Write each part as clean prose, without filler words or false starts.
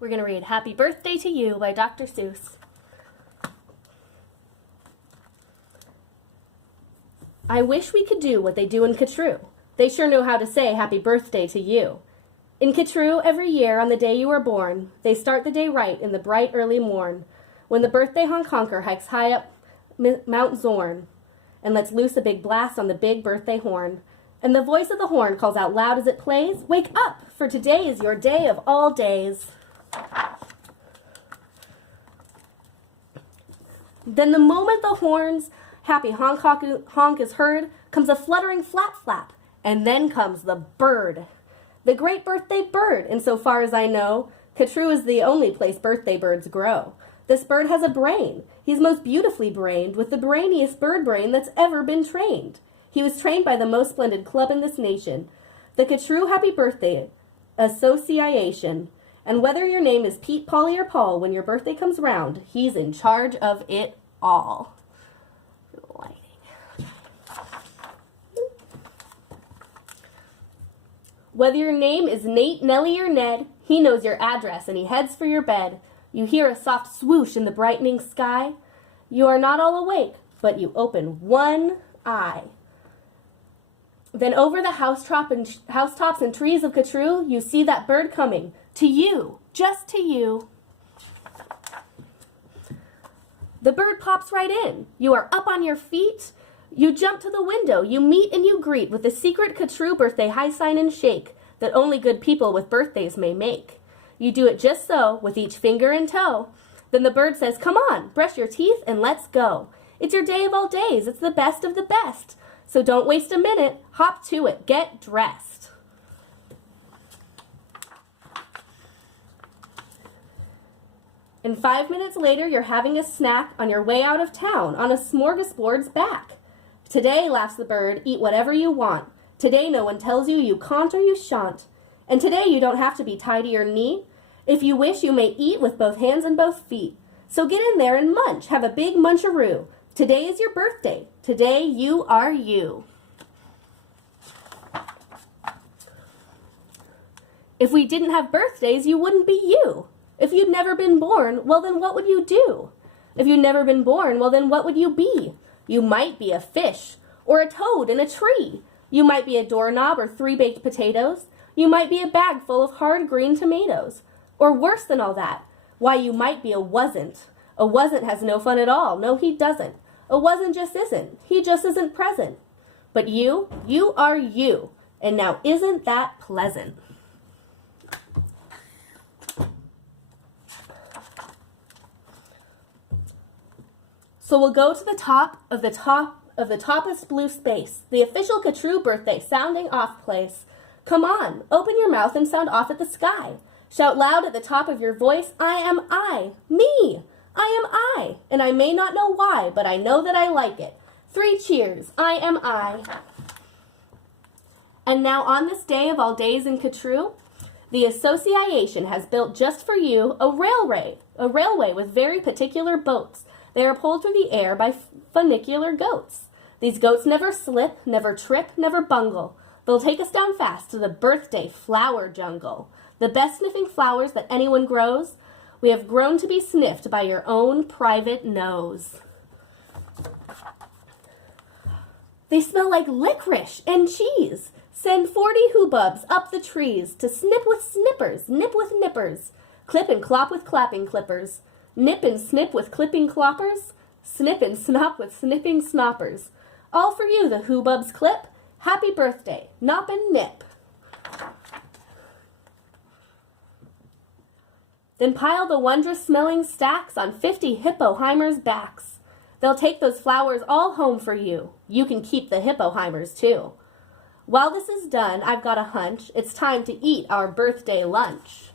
We're going to read Happy Birthday to You by Dr. Seuss. I wish we could do what they do in Catrue. They sure know how to say happy birthday to you. In Catrue, every year on the day you were born, they start the day right in the bright early morn, when the birthday honk-honker hikes high up Mount Zorn and lets loose a big blast on the big birthday horn. And the voice of the horn calls out loud as it plays, "Wake up, for today is your day of all days." Then the moment the horn's happy honk is heard, comes a fluttering flap, and then comes the bird. The great birthday bird, insofar as I know, Catrue is the only place birthday birds grow. This bird has a brain. He's most beautifully brained, with the brainiest bird brain that's ever been trained. He was trained by the most splendid club in this nation, the Catrue Happy Birthday Association. And whether your name is Pete, Polly, or Paul, when your birthday comes round, he's in charge of it all. Whether your name is Nate, Nellie, or Ned, he knows your address and he heads for your bed. You hear a soft swoosh in the brightening sky. You are not all awake, but you open one eye. Then over the housetops and trees of Catrue, you see that bird coming. To you, just to you. The bird pops right in. You are up on your feet. You jump to the window. You meet and you greet with the secret Catrue birthday high sign and shake that only good people with birthdays may make. You do it just so, with each finger and toe. Then the bird says, "Come on, brush your teeth and let's go. It's your day of all days. It's the best of the best. So don't waste a minute. Hop to it. Get dressed." And 5 minutes later, you're having a snack on your way out of town on a smorgasbord's back. Today, laughs the bird, eat whatever you want. Today, no one tells you can't or you shan't. And today, you don't have to be tidy or neat. If you wish, you may eat with both hands and both feet. So get in there and munch. Have a big muncharoo. Today is your birthday. Today, you are you. If we didn't have birthdays, you wouldn't be you. If you'd never been born, well, then what would you do? If you'd never been born, well, then what would you be? You might be a fish, or a toad in a tree. You might be a doorknob or 3 baked potatoes. You might be a bag full of hard green tomatoes. Or worse than all that, why, you might be a wasn't. A wasn't has no fun at all. No, he doesn't. A wasn't just isn't. He just isn't present. But you are you. And now isn't that pleasant? So we'll go to the top of the toppest blue space, the official Catrue birthday sounding off place. Come on, open your mouth and sound off at the sky. Shout loud at the top of your voice, I am I, me, I am I, and I may not know why, but I know that I like it. 3 cheers, I am I. And now on this day of all days in Catrue, the association has built just for you a railway with very particular boats. They are pulled through the air by funicular goats. These goats never slip, never trip, never bungle. They'll take us down fast to the birthday flower jungle. The best sniffing flowers that anyone grows, we have grown to be sniffed by your own private nose. They smell like licorice and cheese. Send 40 hoobubs up the trees to snip with snippers, nip with nippers, clip and clop with clapping clippers. Nip and snip with clipping cloppers, snip and snop with snipping snoppers. All for you, the hoobubs clip. Happy birthday, nop and nip. Then pile the wondrous smelling stacks on 50 hippoheimers' backs. They'll take those flowers all home for you. You can keep the hippoheimers too. While this is done, I've got a hunch. It's time to eat our birthday lunch.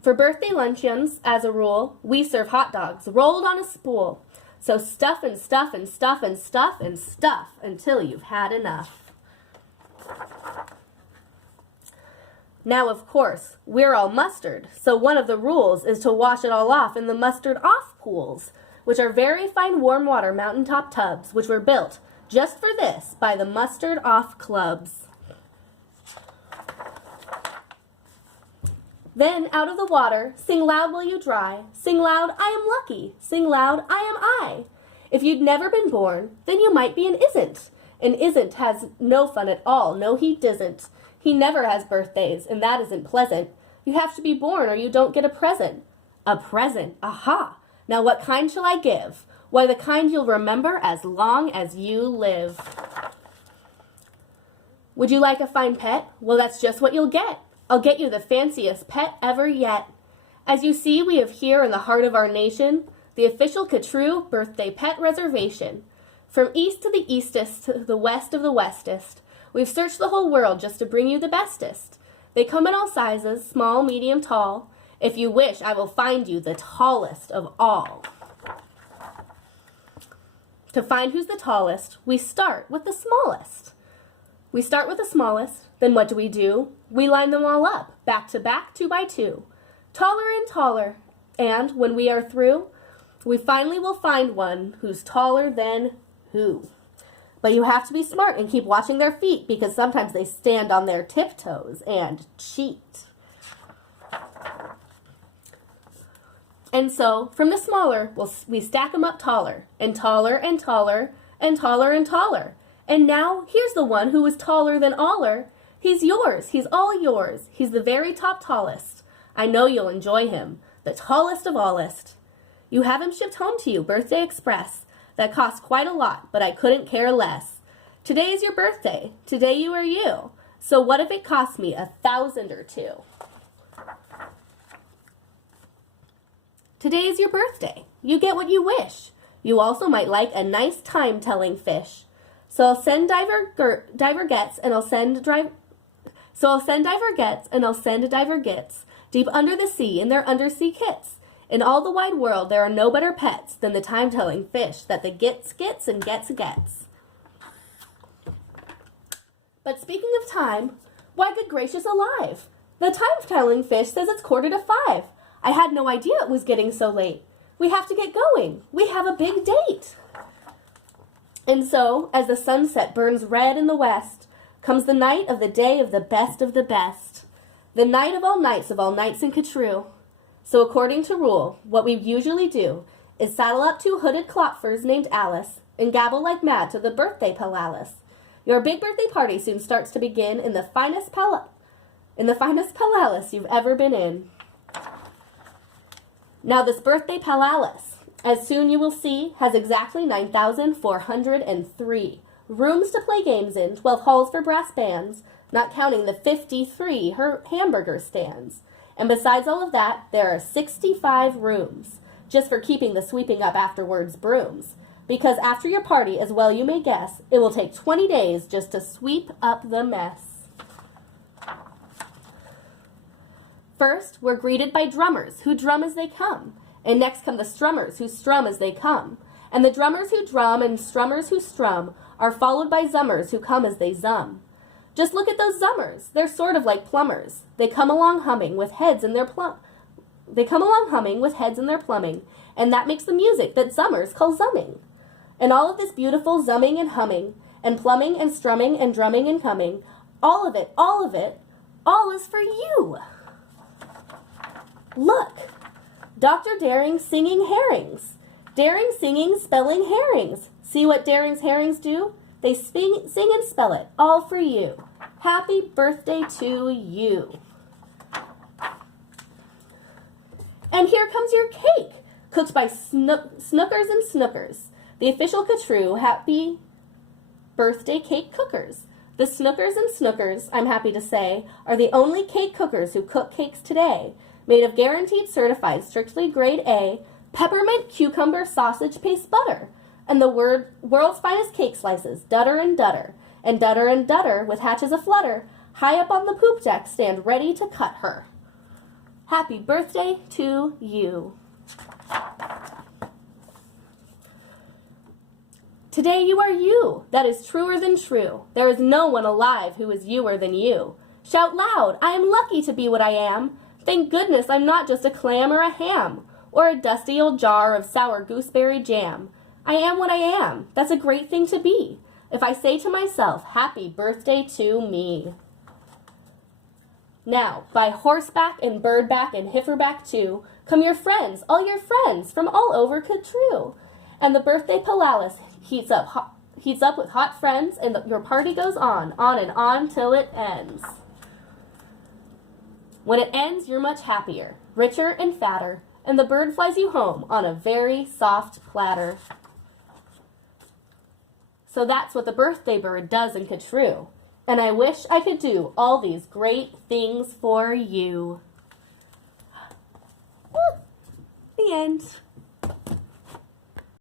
For birthday luncheons, as a rule, we serve hot dogs rolled on a spool. So stuff and stuff and stuff and stuff and stuff until you've had enough. Now, of course, we're all mustard, so one of the rules is to wash it all off in the mustard-off pools, which are very fine warm water mountaintop tubs, which were built just for this by the mustard-off clubs. Then out of the water, sing loud while you dry. Sing loud, I am lucky. Sing loud, I am I. If you'd never been born, then you might be an isn't. An isn't has no fun at all. No, he doesn't. He never has birthdays, and that isn't pleasant. You have to be born or you don't get a present. A present, aha. Now what kind shall I give? Why, the kind you'll remember as long as you live. Would you like a fine pet? Well, that's just what you'll get. I'll get you the fanciest pet ever yet. As you see, we have here in the heart of our nation the official Catrue birthday pet reservation. From east to the eastest to the west of the westest, we've searched the whole world just to bring you the bestest. They come in all sizes, small, medium, tall. If you wish, I will find you the tallest of all. To find who's the tallest, we start with the smallest. We start with the smallest, then what do? We line them all up, back to back, 2 by 2. Taller and taller, and when we are through, we finally will find one who's taller than who. But you have to be smart and keep watching their feet because sometimes they stand on their tiptoes and cheat. And so, from the smaller, we stack them up taller, and taller, and taller, and taller, and taller. And now, here's the one who is taller than aller. He's yours. He's all yours. He's the very top tallest. I know you'll enjoy him. The tallest of allest. You have him shipped home to you, Birthday Express. That costs quite a lot, but I couldn't care less. Today is your birthday. Today you are you. So what if it cost me 1,000 or 2? Today is your birthday. You get what you wish. You also might like a nice time-telling fish. So I'll send diver gets and I'll send diver gets deep under the sea in their undersea kits. In all the wide world there are no better pets than the time-telling fish that the gets and gets. But speaking of time, why, good gracious alive! The time-telling fish says it's 4:45. I had no idea it was getting so late. We have to get going. We have a big date. And so, as the sunset burns red in the west, comes the night of the day of the best, the night of all nights in Catrue. So according to rule, what we usually do is saddle up 2 hooded klopfers named Alice and gabble like mad to the birthday palace. Your big birthday party soon starts to begin in the finest palace you've ever been in. Now this birthday palace, as soon you will see, has exactly 9,403 rooms to play games in, 12 halls for brass bands, not counting the 53 hamburger stands. And besides all of that, there are 65 rooms, just for keeping the sweeping up afterwards brooms. Because after your party, as well you may guess, it will take 20 days just to sweep up the mess. First, we're greeted by drummers who drum as they come. And next come the strummers who strum as they come. And the drummers who drum and strummers who strum are followed by zummers who come as they zum. Just look at those zummers. They're sort of like plumbers. They come along humming with heads in their plumbing, and that makes the music that zummers call zumming. And all of this beautiful zumming and humming, and plumbing and strumming and drumming and coming, all of it, all is for you. Look, Dr. Daring singing herrings. Daring singing, spelling herrings. See what Daring's herrings do? They sing and spell it, all for you. Happy birthday to you. And here comes your cake, cooked by Snookers and Snookers, the official Catrue happy birthday cake cookers. The Snookers and Snookers, I'm happy to say, are the only cake cookers who cook cakes today, made of guaranteed certified strictly grade A, peppermint cucumber sausage paste butter, and the world's finest cake slices, Dutter and Dutter with hatches aflutter, high up on the poop deck stand ready to cut her. Happy birthday to you. Today you are you, that is truer than true. There is no one alive who is youer than you. Shout loud, I am lucky to be what I am. Thank goodness I'm not just a clam or a ham, or a dusty old jar of sour gooseberry jam. I am what I am. That's a great thing to be. If I say to myself, happy birthday to me. Now, by horseback and birdback and heiferback too, come your friends, all your friends, from all over Catrue. And the birthday palalis heats up with hot friends, and your party goes on and on till it ends. When it ends, you're much happier, richer and fatter, and the bird flies you home on a very soft platter. So that's what the birthday bird does in Catrue. And I wish I could do all these great things for you. The end.